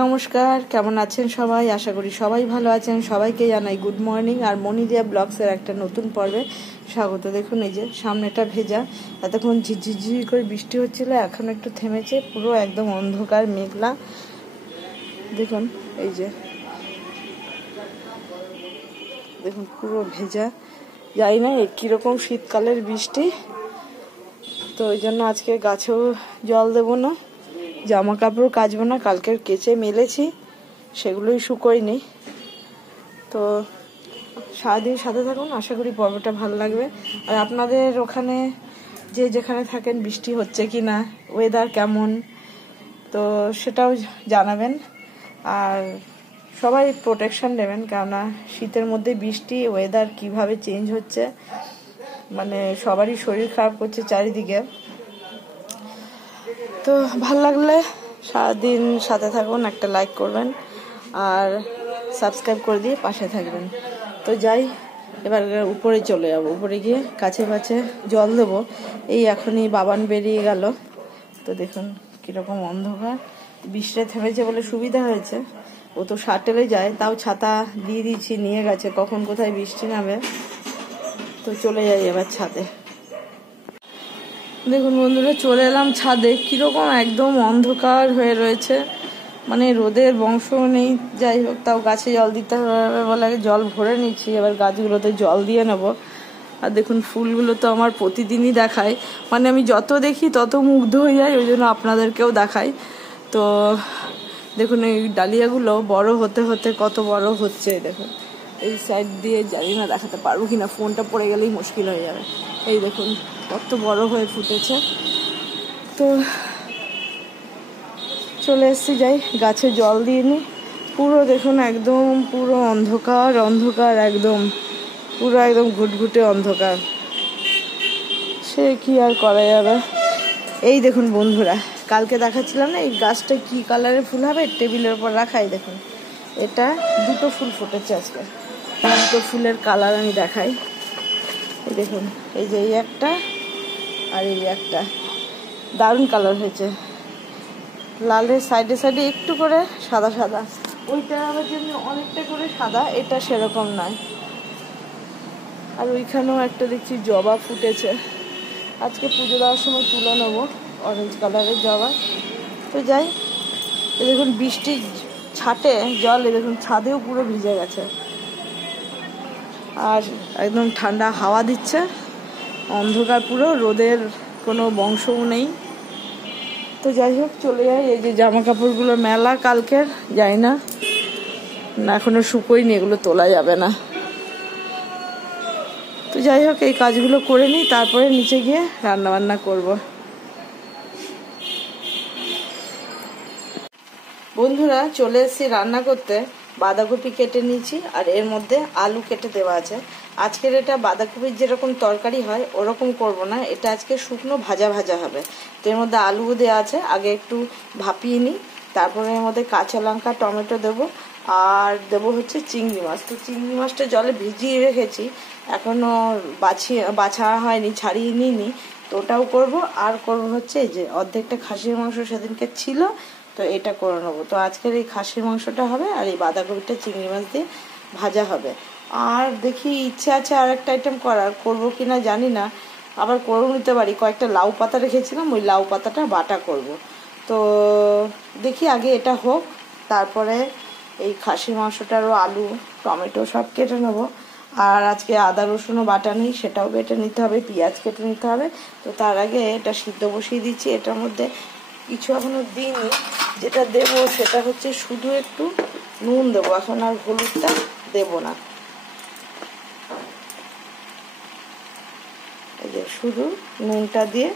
নমস্কার, কেমন আছেন সবাই? আশা করি সবাই ভালো আছেন। সবাইকে জানাই গুড মর্নিং আর মনিদিয়া ব্লগসের একটা নতুন পর্বে স্বাগত। দেখুন এই যে সামনেটা ভেজা, এতক্ষণ ঝিরঝির করে বৃষ্টি হচ্ছিল, এখন একটু থেমেছে। পুরো একদম অন্ধকার মেঘলা। দেখুন এই যে দেখুন পুরো ভেজা, যাই না কিরকম শীতকালের বৃষ্টি। তো ওই জন্য আজকে গাছেও জল দেবো না, জামা কাপড় কাচবো না, কালকের কেচে মেলেছি সেগুলোই শুকোয়নি। তো সারাদিন সাথে থাকুন, আশা করি পর্বটা ভালো লাগবে। আর আপনাদের ওখানে যে যেখানে থাকেন বৃষ্টি হচ্ছে কি না, ওয়েদার কেমন, তো সেটাও জানাবেন। আর সবাই প্রোটেকশন নেবেন, কেননা শীতের মধ্যে বৃষ্টি, ওয়েদার কিভাবে চেঞ্জ হচ্ছে, মানে সবারই শরীর খারাপ করছে চারিদিকে। তো ভালো লাগলে সারাদিন সাথে থাকুন, একটা লাইক করবেন আর সাবস্ক্রাইব করে দিয়ে পাশে থাকবেন। তো যাই, এবার উপরে চলে যাবো, উপরে গিয়ে কাছে কাছে জল দেবো। এই এখনই বাবান বেরিয়ে গেল। তো দেখুন কিরকম অন্ধকার, বৃষ্টিটা থেমেছে বলে সুবিধা হয়েছে। ও তো শাটেলে যায়, তাও ছাতা দিয়ে দিচ্ছি, নিয়ে গেছে, কখন কোথায় বৃষ্টি নামে। তো চলে যাই এবার ছাদে। দেখুন বন্ধুরা, চলে এলাম ছাদে। কিরকম একদম অন্ধকার হয়ে রয়েছে, মানে রোদের বংশ নেই। যাই হোক, তাও গাছে জল দিতে হবে বলে জল ভরে নিচ্ছি, এবার গাছগুলোতে জল দিয়ে নেব। আর দেখুন ফুলগুলো তো আমার প্রতিদিনই দেখায়, মানে আমি যত দেখি তত মুগ্ধ হয়ে যাই, ওই জন্য আপনাদেরকেও দেখাই। তো দেখুন এই ডালিয়াগুলো বড় হতে হতে কত বড় হচ্ছে। দেখুন এই সাইড দিয়ে, জানি না দেখাতে পারবো কিনা, ফোনটা পড়ে গেলেই মুশকিল হয়ে যাবে। এই দেখুন কত বড় হয়ে ফুটেছে। তো চলে এসছি, যাই গাছে জল দিয়ে নি। পুরো দেখুন একদম পুরো অন্ধকার অন্ধকার, একদম পুরো একদম ঘুটঘুটে অন্ধকার। সে কি আর করা যাবে। এই দেখুন বন্ধুরা, কালকে দেখাচ্ছিলাম না এই গাছটা কি কালারের ফুল হবে, টেবিলের উপর রাখাই। দেখুন এটা দুটো ফুল ফুটেছে আজকে। দুটো ফুলের কালার আমি দেখাই। এই দেখুন, এই যে এই একটা আর এই একটা, দারুণ কালার হয়েছে। লালের সাইডে সাইডে একটু করে সাদা সাদা, ওইটা আবার যেমনি অনেকটা করে সাদা, এটা সেরকম নয়। আর ওইখানেও একটা দেখছি জবা ফুটেছে, আজকে পুজো দেওয়ার সময় তুলে নেবো, অরেঞ্জ কালারের জবা। তো যাই, দেখুন বৃষ্টি ছাটে জল, দেখুন ছাদেও পুরো ভিজে গেছে। আর একদম ঠান্ডা হাওয়া দিচ্ছে, অন্ধকার পুরো, রোদের কোনো বংশও নেই। তো যাই হোক চলে যাই। এই যে জামা কাপড়গুলো মেলা কালকের, যাই না এখনো শুকোয়নি, এগুলো তোলা যাবে না। তো যাই হোক এই কাজগুলো করে নিই, তারপরে নিচে গিয়ে রান্না বান্না করব। বন্ধুরা চলে এসেছি রান্না করতে। বাঁধাকপি কেটে নিয়েছি আর এর মধ্যে আলু কেটে দেওয়া আছে। আজকের এটা বাঁধাকপির যেরকম তরকারি হয় ওরকম করব না, এটা আজকে শুকনো ভাজা ভাজা হবে। তো এর মধ্যে আলুও দেওয়া আছে, আগে একটু ভাপিয়ে নিই, তারপরে এর মধ্যে কাঁচা লঙ্কা টমেটো দেবো, আর দেবো হচ্ছে চিংড়ি মাছ। তো চিংড়ি মাছটা জলে ভিজিয়ে রেখেছি, এখনো বাছা হয়নি, ছাড়িয়ে নিইনি। তো ওটাও করবো। আর করবো হচ্ছে এই যে অর্ধেকটা খাসির মাংস সেদিনকে ছিল, তো এটা করে নেবো। তো আজকের এই খাসির মাংসটা হবে আর এই বাঁধাকপিটা চিংড়ি মাছ দিয়ে ভাজা হবে। আর দেখি ইচ্ছে আছে আর একটা আইটেম করার, করবো কিনা জানি না, আবার করেও নিতে পারি। কয়েকটা লাউ পাতা রেখেছিলাম, ওই লাউ পাতাটা বাটা করব। তো দেখি আগে এটা হোক, তারপরে এই খাসির মাংসটারও আলু টমেটো সব কেটে নেবো। আর আজকে আদা রসুনও বাটা নেই, সেটাও বেটে নিতে হবে, পেঁয়াজ কেটে নিতে হবে। তো তার আগে এটা সিদ্ধ বসিয়ে দিচ্ছি। এটার মধ্যে কিছু এখনো দিইনি, যেটা দেবো সেটা হচ্ছে শুধু একটু নুন দেবো, এখন আর হলুদটা দেবো না। এই যে শুধু নুনটা দিয়ে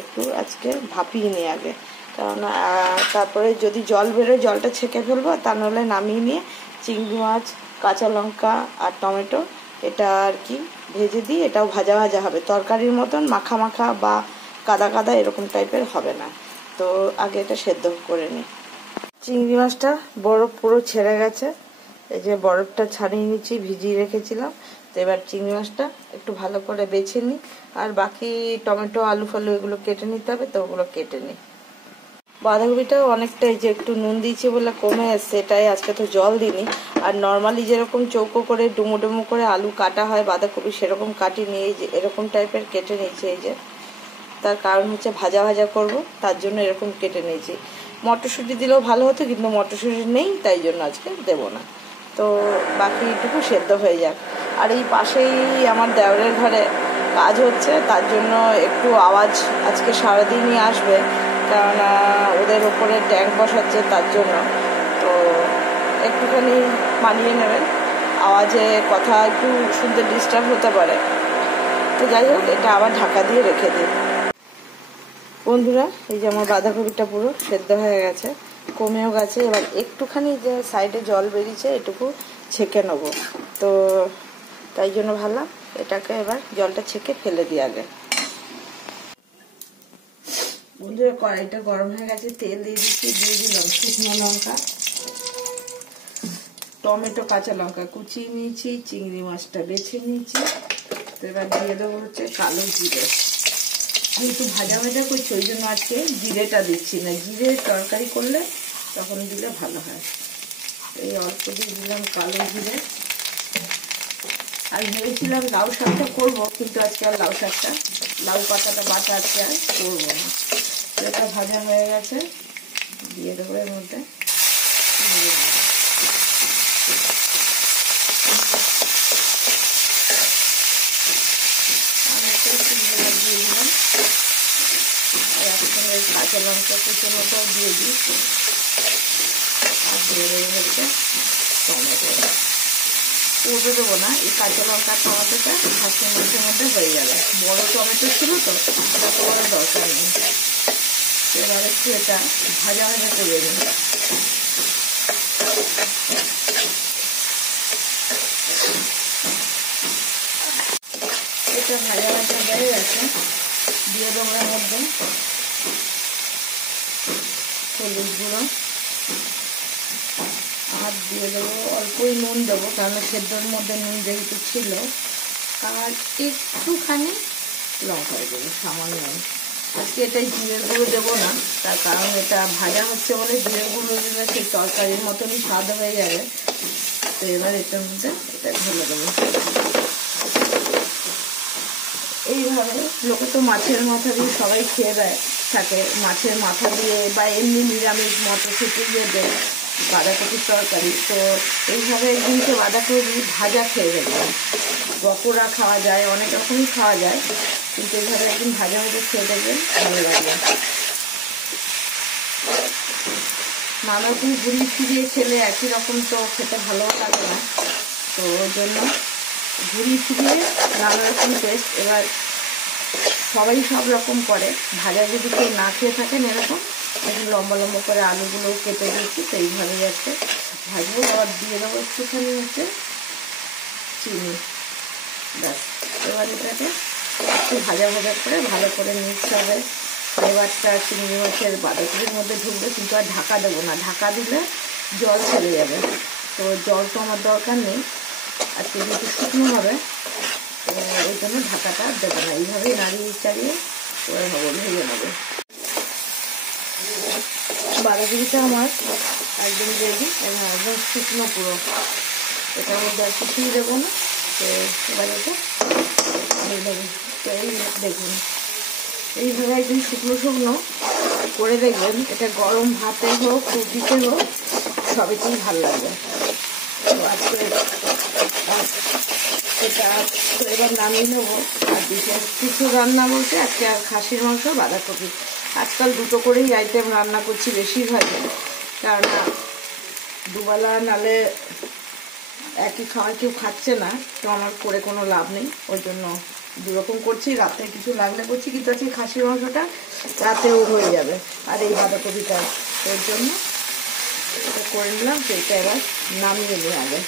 একটু আজকে ভাপিয়ে নিই আগে, কারণ তারপরে যদি জল বেরোয় জলটা ছেঁকে ফেলবো, তা নাহলে নামিয়ে নিয়ে চিংড়ি মাছ কাঁচা লঙ্কা আর টমেটো এটা আর কি ভেজে দিই। এটাও ভাজা ভাজা হবে, তরকারির মতন মাখা মাখা বা কাদা কাদা এরকম টাইপের হবে না। তো আগে এটা সেদ্ধ করে নিই। চিংড়ি মাছটা বরফ পুরো ছেড়ে গেছে, এই যে বরফটা ছাড়িয়ে নিচ্ছি, ভিজিয়ে রেখেছিলাম। তো এবার চিংড়ি মাছটা একটু ভালো করে বেছে নিই, আর বাকি টমেটো আলু ফালু এগুলো কেটে নিতে হবে, তো ওগুলো কেটে নিই। বাঁধাকপিটাও অনেকটাই যে একটু নুন দিয়েছি বলে কমে এসছে, এটাই আজকে তো জল দিইনি। আর নর্মালি যেরকম চৌকো করে ডুমো ডুমো করে আলু কাটা হয় বাঁধাকপি, সেরকম কাটিনি, এই যে এরকম টাইপের কেটে নিয়েছি। এই যে তার কারণ হচ্ছে ভাজা ভাজা করব, তার জন্য এরকম কেটে নিয়েছি। মটরশুঁটি দিলেও ভালো হতো, কিন্তু মটরশুঁটি নেই, তাই জন্য আজকে দেবো না। তো বাকিটুকু সেদ্ধ হয়ে যাক। আর এই পাশেই আমার দেওরের ঘরে কাজ হচ্ছে, তার জন্য একটু আওয়াজ আজকে সারাদিনই আসবে, কেননা ওদের ওপরে ট্যাঙ্ক বসাচ্ছে, তার জন্য। তো একটুখানি মানিয়ে নেবেন, আওয়াজে কথা একটু শুনতে ডিস্টার্ব হতে পারে। তো যাই হোক, এটা আবার ঢাকা দিয়ে রেখে দিই। বন্ধুরা, এই যে আমার বাঁধাকপিটা পুরো সেদ্ধ হয়ে গেছে, কমেও গেছে। এবার একটুখানি যে সাইডে জল বেরিয়েছে এটুকু ছেঁকে নেবো। তো তাই জন্য ভাবলাম এটাকে এবার জলটা ছেঁকে ফেলে দিই আগে। বন্ধুরা, কড়াইটা গরম হয়ে গেছে, তেল দিয়ে দিচ্ছি, দিয়ে দিলাম শুকনো লঙ্কা, টমেটো, কাঁচা লঙ্কা কুচিয়ে নিয়েছি, চিংড়ি মাছটা বেছে নিয়েছি। তো এবার দিয়ে দেবো হচ্ছে কালো জিরে। যেহেতু ভাজা ভাজা করছি ওই জন্য আজকে জিরেটা দিচ্ছি না, জিরে তরকারি করলে তখন দিলে ভালো হয়। এই অল্প দিয়ে দিলাম কালো জিরে। আর ভেবেছিলাম লাউ শাকটা করবো, কিন্তু আজকে আর লাউ পাতাটা বাটা আজকে আর করবো না। এটা ভাজা হয়ে গেছে, দিয়ে দেবো এর মধ্যে। দিয়ে দিলাম, আর একসঙ্গে কাঁচা লঙ্কা কুচনোটাও দিয়ে দিই। আর দিয়ে দেবো হচ্ছে টমেটো। পুরো দেবো না, এই কাঁচা লঙ্কা টমেটোটা হাঁসের মাছের মধ্যে হয়ে যাবে। বড় টমেটো ছিল তো, এটা কোনো দরকার নেই। এবার একটু এটা ভাজা ভাজা করে নিই। এটা ভাজা ভাজা হয়ে গেছে, দিয়ে দেবো এর মধ্যে হলুদ গুঁড়ো, আর দিয়ে দেবো অল্পই নুন দেবো, কারণ সেদ্ধর মধ্যে নুন যেহেতু ছিল। আর একটুখানি লঙ্কা দেবো, সামান্য। আজকে এটাই জিরের গুঁড়ো দেবো না, তার কারণ এটা ভাজা হচ্ছে বলে জিরের গুঁড়ো দিলে সেই তরকারির মতনই স্বাদ হয়ে যাবে। তো এবার এটার মধ্যে এটা ঢেলে দেবো। এইভাবে লোকে তো মাছের মাথা দিয়ে সবাই খেয়ে দেয় থাকে, মাছের মাথা দিয়ে বা এমনি নিরামিষ মটরশুঁটি দিয়ে দেয় বাঁধাকপির তরকারি। তো এইভাবে একদিনকে বাঁধাকপি ভাজা খেয়ে দেখবেন। পকোড়া খাওয়া যায়, অনেক রকমই খাওয়া যায়, কিন্তু এইভাবে একদিন ভাজা ভাজা খেয়ে দেখবেন, ভালো লাগবে। নানা রকম ঘুরিয়ে ফিরিয়ে খেলে একই রকম তো খেতে ভালো লাগে না, তো ওই জন্য ঘুরিয়ে ফিরিয়ে নানা রকম টেস্ট। এবার সবাই সব রকম করে, ভাজা যদি কেউ না খেয়ে থাকেন এরকম একটু লম্বা লম্বা করে আলুগুলোও কেটে দিয়েছি, তো এইভাবেই আছে ভাজবো। আবার দিয়ে দেবো একটুখানি হচ্ছে চিনি, ব্যাস। এবার এটাকে একটু ভাজা ভাজা করে ভালো করে মিক্স হবে, ফ্লেভারটা চিংড়ি মাছের বাঁধাকপির মধ্যে ঢুকবে। কিন্তু আর ঢাকা দেবো না, ঢাকা দিলে জল ছেড়ে যাবে, তো জল তো আমার দরকার নেই। আজকে যেহেতু শুকনো হবে, ওই জন্য ঢাকাটা দেবো না, এইভাবেই নাড়িয়ে চাড়িয়ে করে হবে, ভেজে নেবে। বাঁধাকপিটা আমার একদম রেডি, একদম শুকনো পুরো, এটার মধ্যে আর কিছুই দেবো না। তো এবার এটা এইভাবে, তো এই দেখুন এইভাবে একদম শুকনো শুকনো করে দেখবেন, এটা গরম ভাতে হোক রুটিতে হোক সবেতেই ভালো লাগবে। তো আজকে এটা তো এবার নামিয়ে নেবো। আর বিশেষ কিছু রান্না বলতে আজকে আর খাসির মাংস বাঁধাকপি, আজকাল দুটো করেই আইটেম রান্না করছি বেশিরভাগই, কারণ দুবেলা নালে একই খাবার কেউ খাচ্ছে না, তো আমার করে কোনো লাভ নেই, ওই জন্য দুরকম করছি। রাতে কিছু লাগলে করছি, কিন্তু আজকে খাসির মাংসটা রাতেও হয়ে যাবে, আর এই বাঁধাকপিটা, ওই জন্য এটা করে নিলাম। তো এটা এবার নামিয়ে নিই আগে।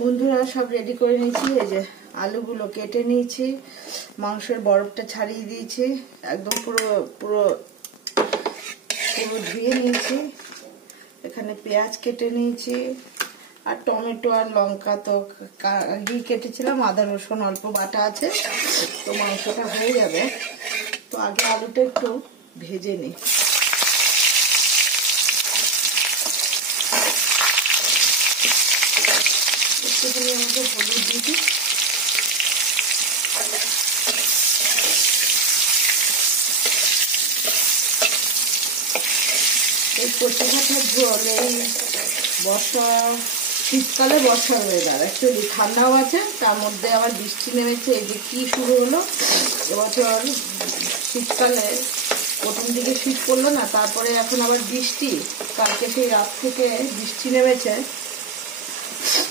বন্ধুরা সব রেডি করে নিয়েছি। এই যে আলুগুলো কেটে নিয়েছি, মাংসের বরফটা ছাড়িয়ে দিয়েছি, একদম পুরো পুরো পুরো ধুয়ে নিয়েছি। এখানে পেঁয়াজ কেটে নিয়েছি আর টমেটো আর লঙ্কা তো আগেই কেটেছিলাম, আদা রসুন অল্প বাটা আছে, তো মাংসটা হয়ে যাবে। তো আগে আলুটা একটু ভেজে নিই। একটুখানি আমাকে হলুদ দিয়েছি, এই কচি পাঠার ঝোল এই শীতকালে বর্ষার ওয়েদার, অ্যাকচুয়ালি ঠান্ডাও আছে, তার মধ্যে আবার বৃষ্টি নেমেছে। এই যে কি শুরু হলো এবছর শীতকালে, প্রথম দিকে শীত পড়লো না, তারপরে এখন আবার বৃষ্টি। কালকে সেই রাত থেকে বৃষ্টি নেমেছে,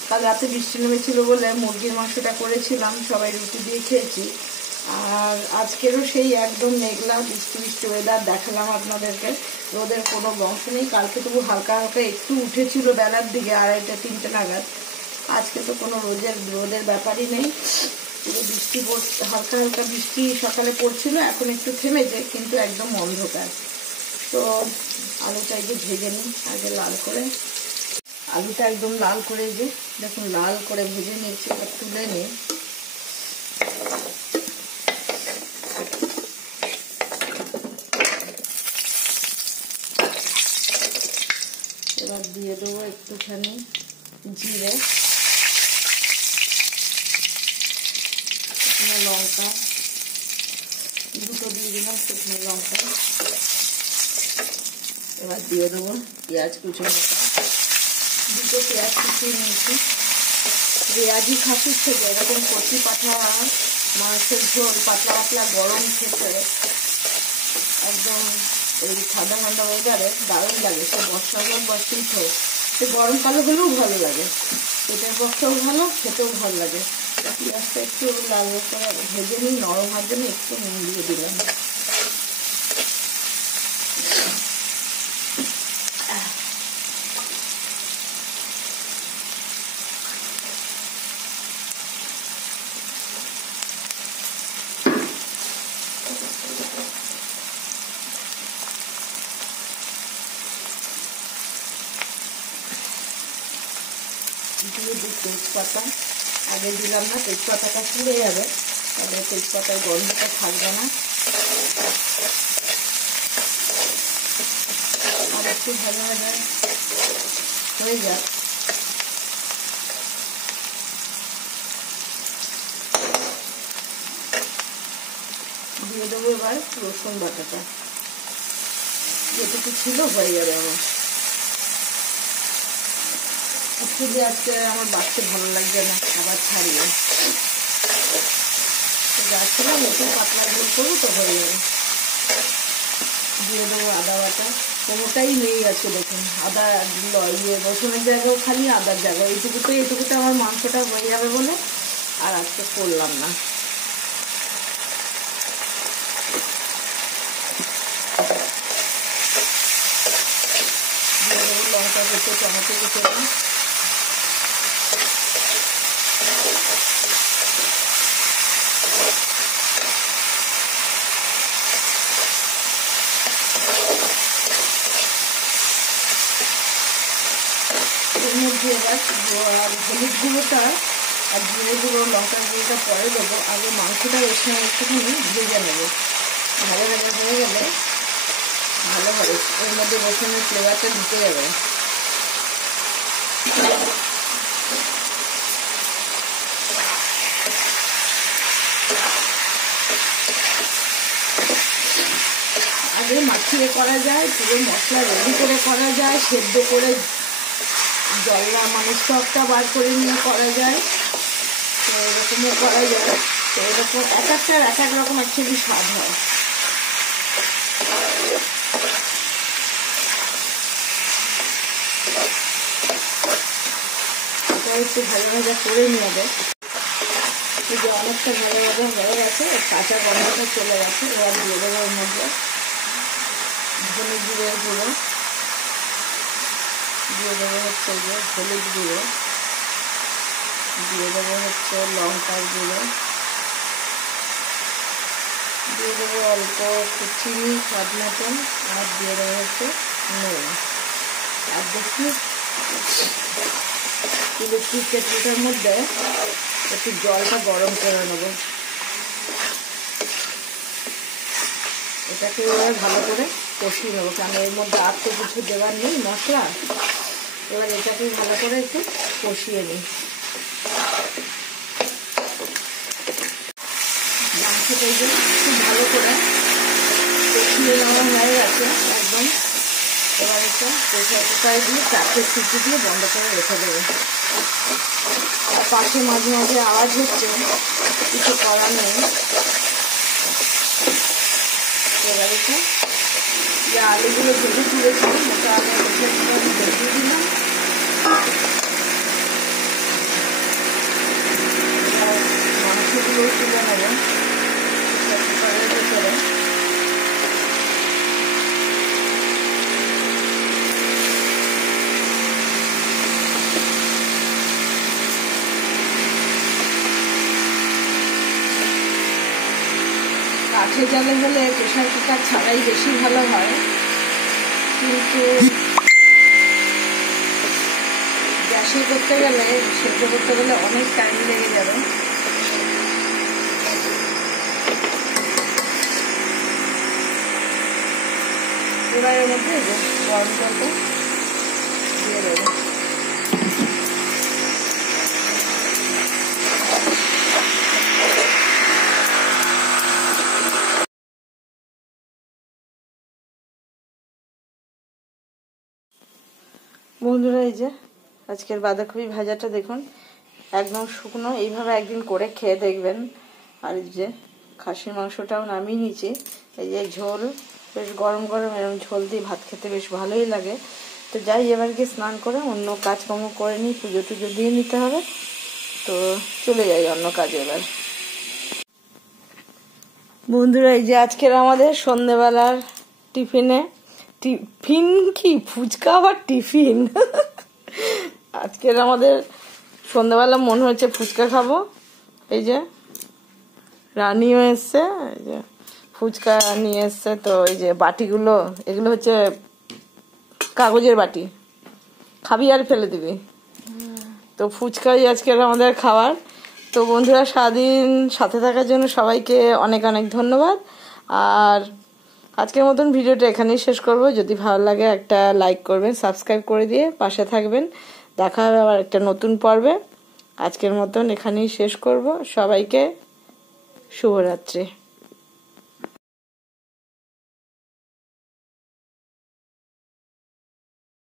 কাল রাতে বৃষ্টি নেমেছিল বলে মুরগির মাংসটা করেছিলাম, সবাই রুটি দিয়ে খেয়েছি। আর আজকেরও সেই একদম মেঘলা বৃষ্টি বৃষ্টি ওয়েদার দেখালাম আপনাদেরকে, রোদের কোনো বংশ নেই। কালকে তবু হালকা হালকা একটু উঠেছিল বেলার দিকে 2:30-3টে নাগাদ, আজকে তো কোনো রোদের ব্যাপারই নেই, পুরো বৃষ্টি পড়ছে, হালকা হালকা বৃষ্টি সকালে পড়ছিল, এখন একটু থেমেছে, কিন্তু একদম অন্ধকার। তো আলুটা এই যে ভেজে নিই আগে লাল করে, আলুটা একদম লাল করে, যে দেখুন লাল করে ভেজে নিয়েছি, এবার তুলে নিই। এবার দিয়ে দেবো একটুখানি জিরে, শুকনো লঙ্কা দুটো দিয়ে দিলাম, শুকনো লঙ্কা। এবার দিয়ে দেবো পেঁয়াজ কুচোনো, দুটো পেঁয়াজ কুচিয়ে নিয়েছি। রেয়াজি খাসির থেকে এরকম কচি পাঠা মাংসের ঝোল পাতলা পাতলা গরম খেতে একদম এই ঠান্ডা ঠান্ডা ওয়েদারে দারুণ লাগে। সে বর্ষা হোক বা শীত হোক, সে গরমকালে হলেও ভালো লাগে, পেটের পক্ষেও ভালো, খেতেও ভালো লাগে। পেঁয়াজটা একটু লাল করে ভেজে নিই, নরম হওয়ার জন্য একটু নুন দিয়ে দিলাম। দিয়ে দিই তেজপাতা, আগে দিলাম না, তেজপাতাটা পুড়ে যাবে, তাহলে তেজপাতার গন্ধটা থাকবে না। আর একটু ভাজা ভাজা হয়ে যায়, দিয়ে দেবো এবার রসুন বাটাটা, যেটুকু ছিল হয়ে যাবে আমার। অ্যাকচুয়ালি আজকে আমার বাচ্চা ভালো লাগছে না, আবার ছাড়িয়ে যাচ্ছিলাম, একটু পাতলা ঝোল করবো তো হয়ে যাবে। দিয়ে দেবো আদা বাটা, কোনোটাই নেই আছে দেখুন, আদা রসুনের জায়গাও খালি, আদার জায়গায় এইটুকুতে আমার মাংসটা হয়ে যাবে বলে আর আজকে করলাম না। দিয়ে দেবো লঙ্কা কুচো, টমেটো কুচো, এর মধ্যে এবার হলুদ গুঁড়োটা আর জিরে গুঁড়ো লঙ্কার গুঁড়োটা পরে দেবো। আগে মাংসটা এর সঙ্গে একটুখানি ভেজে নেবো, ভাজা ভাজা হয়ে গেলে ভালো হবে, এর মধ্যে রসুনের ফ্লেভারটা ঢুকে যাবে। আগে মাখিয়ে করা যায়, পুরো মশলা রেডি করে করা যায়, সেদ্ধ করে জলটা মানে স্টকটা বার করে নিয়ে করা যায়, তো এরকমও করা যায়। তো এরকম এক একটার এক এক রকম অ্যাকচুয়ালি স্বাদ হয়। এটা একটু ভাজা ভাজা করে নিয়ে যাবে, যে অনেকটা ভাজা ভাজা হয়ে গেছে, কাঁচা গন্ধটা চলে গেছে। এবার দিয়ে দেবো এর মধ্যে ধনে জিরের গুঁড়ো, দিয়ে দেবো হচ্ছে যে হলুদ গুঁড়ো, দিয়ে দেবো হচ্ছে লঙ্কার গুঁড়ো, দিয়ে দেবো অল্প চিনি স্বাদ মতন, আর দিয়ে দেবো হচ্ছে নুন। আর দেখি ইলেকট্রিক কেটলিটার মধ্যে একটু জলটা গরম করে নেবো। এটাকে এবার ভালো করে কষিয়ে নেবো, কারণ এর মধ্যে আর তো কিছু দেওয়ার নেই মশলা। এবার এটাকে ভালো করে একটু কষিয়ে নিই। মাংসটা এই যে খুব ভালো করে কষিয়ে নেওয়া হয়ে গেছে একদম। এবার একটা প্রেসার কুকারে দিয়ে 4টে সিটি দিয়ে বন্ধ করে রেখে দেবো। আর পাশে মাঝে মাঝে আওয়াজ হচ্ছে, কিছু করার নেই। এবার একটু যে আলুগুলো ভেজে তুলেছি ওটা আলু প্রেসার কুকারে দেখিয়ে দিলাম। মাংসগুলো তুলে নেবো প্রেসার কুকারের ভেতরে। কাঠের জালে হলে প্রেসার কুকার ছাড়াই বেশি ভালো হয়, কিন্তু গ্যাসে করতে গেলে, সেদ্ধ করতে গেলে অনেক টাইম লেগে যাবে। এবার এর মধ্যে গরম জলটা দিয়ে দেবো। বন্ধুরা, এই যে আজকের বাঁধাকপি ভাজাটা দেখুন একদম শুকনো। এইভাবে একদিন করে খেয়ে দেখবেন। আর এই যে খাসির মাংসটাও নামিয়ে নিয়েছি। এই যে ঝোল বেশ গরম গরম, এরকম ঝোল দিয়ে ভাত খেতে বেশ ভালোই লাগে। তো যাই এবার গিয়ে স্নান করে অন্য কাজকর্ম করে নিই, পুজো টুজো দিয়ে নিতে হবে। তো চলে যাই অন্য কাজে এবার। বন্ধুরা, এই যে আজকের আমাদের সন্ধেবেলার টিফিনে, টিফিন কি ফুচকা আবার টিফিন। আজকের আমাদের সন্ধ্যাবেলা মনে হচ্ছে ফুচকা খাবো। এই যে রানিও এসছে, এই যে ফুচকা নিয়ে এসছে। তো এই যে বাটিগুলো, এগুলো হচ্ছে কাগজের বাটি, খাবি আর ফেলে দিবি। তো ফুচকাই আজকের আমাদের খাবার। তো বন্ধুরা, সারাদিন সাথে থাকার জন্য সবাইকে অনেক অনেক ধন্যবাদ। আর আজকের মতন ভিডিওটা এখানেই শেষ করব। যদি ভালো লাগে একটা লাইক করবেন, সাবস্ক্রাইব করে দিয়ে পাশে থাকবেন। দেখা হবে আবার একটা নতুন পর্বে। আজকের মতন এখানেই শেষ করব। সবাইকে শুভরাত্রি।